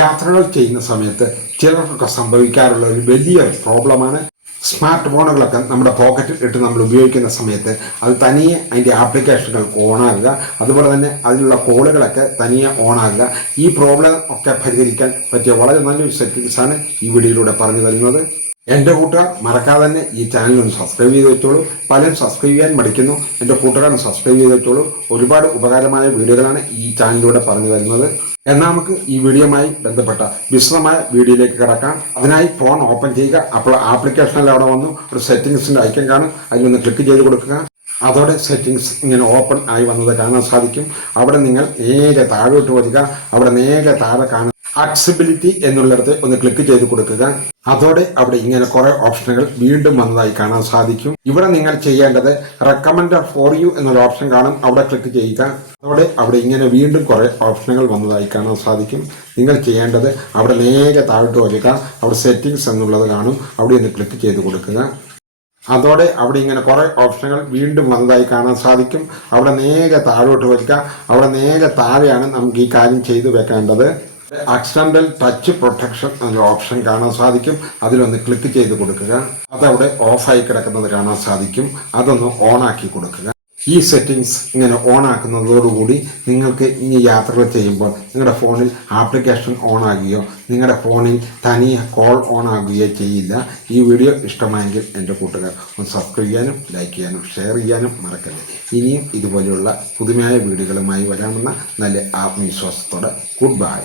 യാത്രകൾ ചെയ്യുന്ന സമയത്ത് ചിലർക്കൊക്കെ സംഭവിക്കാറുള്ള ഒരു വലിയ പ്രോബ്ലമാണ് സ്മാർട്ട് ഫോണുകളൊക്കെ നമ്മുടെ പോക്കറ്റിൽ ഇട്ട് നമ്മൾ ഉപയോഗിക്കുന്ന സമയത്ത് അത് തനിയെ അതിൻ്റെ ആപ്ലിക്കേഷനുകൾ ഓണാകുക, അതുപോലെ തന്നെ അതിലുള്ള കോളുകളൊക്കെ തനിയെ ഓണാകുക. ഈ പ്രോബ്ലം ഒക്കെ പരിഹരിക്കാൻ പറ്റിയ വളരെ നല്ലൊരു സെറ്റിങ്സാണ് ഈ വീഡിയോയിലൂടെ പറഞ്ഞു തരുന്നത്. എൻ്റെ കൂട്ടുകാർ മറക്കാതെ തന്നെ ഈ ചാനൽ ഒന്ന് സബ്സ്ക്രൈബ് ചെയ്ത് വെച്ചോളൂ. പലരും സബ്സ്ക്രൈബ് ചെയ്യാൻ മടിക്കുന്നു. എൻ്റെ കൂട്ടുകാരൻ സബ്സ്ക്രൈബ് ചെയ്ത് വെച്ചോളൂ. ഒരുപാട് ഉപകാരമായ വീഡിയോകളാണ് ഈ ചാനലിലൂടെ പറഞ്ഞു തരുന്നത്. എന്നാൽ നമുക്ക് ഈ വീഡിയോയുമായി ബന്ധപ്പെട്ട വിശദമായ വീഡിയോയിലേക്ക് കിടക്കാം. അതിനായി ഫോൺ ഓപ്പൺ ചെയ്യുക. അപ്പോൾ ആപ്ലിക്കേഷനിൽ അവിടെ വന്നു ഒരു സെറ്റിങ്സിൻ്റെ ഐക്കൺ കാണും, അതിലൊന്ന് ക്ലിക്ക് ചെയ്ത് കൊടുക്കുക. അതോടെ സെറ്റിങ്സ് ഇങ്ങനെ ഓപ്പൺ ആയി വന്നത് കാണാൻ സാധിക്കും. അവിടെ നിങ്ങൾ നേരെ താഴോട്ട് വരിക. അവിടെ നേരെ താഴെ കാണും ആക്സസിബിലിറ്റി എന്നുള്ളിടത്ത് ഒന്ന് ക്ലിക്ക് ചെയ്ത് കൊടുക്കുക. അതോടെ അവിടെ ഇങ്ങനെ കുറെ ഓപ്ഷനുകൾ വീണ്ടും വന്നതായി കാണാൻ സാധിക്കും. ഇവിടെ നിങ്ങൾ ചെയ്യേണ്ടത് റെക്കമെൻഡ് ഫോർ യു എന്നൊരു ഓപ്ഷൻ കാണും, അവിടെ ക്ലിക്ക് ചെയ്യുക. അതോടെ അവിടെ ഇങ്ങനെ വീണ്ടും കുറെ ഓപ്ഷനുകൾ വന്നതായി കാണാൻ സാധിക്കും. നിങ്ങൾ ചെയ്യേണ്ടത് അവിടെ നേരെ താഴോട്ട് വരിക. അവിടെ സെറ്റിങ്സ് എന്നുള്ളത് കാണും, അവിടെ ഒന്ന് ക്ലിക്ക് ചെയ്ത് കൊടുക്കുക. അതോടെ അവിടെ ഇങ്ങനെ കുറെ ഓപ്ഷനുകൾ വീണ്ടും വന്നതായി കാണാൻ സാധിക്കും. അവിടെ നേരെ താഴോട്ട് വരിക. അവിടെ നേരെ താഴെയാണ് നമുക്ക് ഈ കാര്യം ചെയ്തു വെക്കേണ്ടത്. ആക്സിഡന്റൽ ടച്ച് പ്രൊട്ടക്ഷൻ എന്ന ഓപ്ഷൻ കാണാൻ സാധിക്കും, അതിലൊന്ന് ക്ലിക്ക് ചെയ്ത് കൊടുക്കുക. അതവിടെ ഓഫായി കിടക്കുന്നത് കാണാൻ സാധിക്കും, അതൊന്ന് ഓണാക്കി കൊടുക്കുക. ഈ സെറ്റിങ്സ് ഇങ്ങനെ ഓണാക്കുന്നതോടുകൂടി നിങ്ങൾക്ക് ഇനി യാത്രകൾ ചെയ്യുമ്പോൾ നിങ്ങളുടെ ഫോണിൽ ആപ്ലിക്കേഷൻ ഓണാകുകയോ നിങ്ങളുടെ ഫോണിൽ തനിയെ കോൾ ഓണാകുകയോ ചെയ്യില്ല. ഈ വീഡിയോ ഇഷ്ടമായെങ്കിൽ എൻ്റെ കൂട്ടുകാർ ഒന്ന് സബ്സ്ക്രൈബ് ചെയ്യാനും ലൈക്ക് ചെയ്യാനും ഷെയർ ചെയ്യാനും മറക്കരുത്. ഇനിയും ഇതുപോലെയുള്ള പുതുമയായ വീഡിയോകളുമായി വരാമെന്ന നല്ല ആത്മവിശ്വാസത്തോടെ ഗുഡ് ബൈ.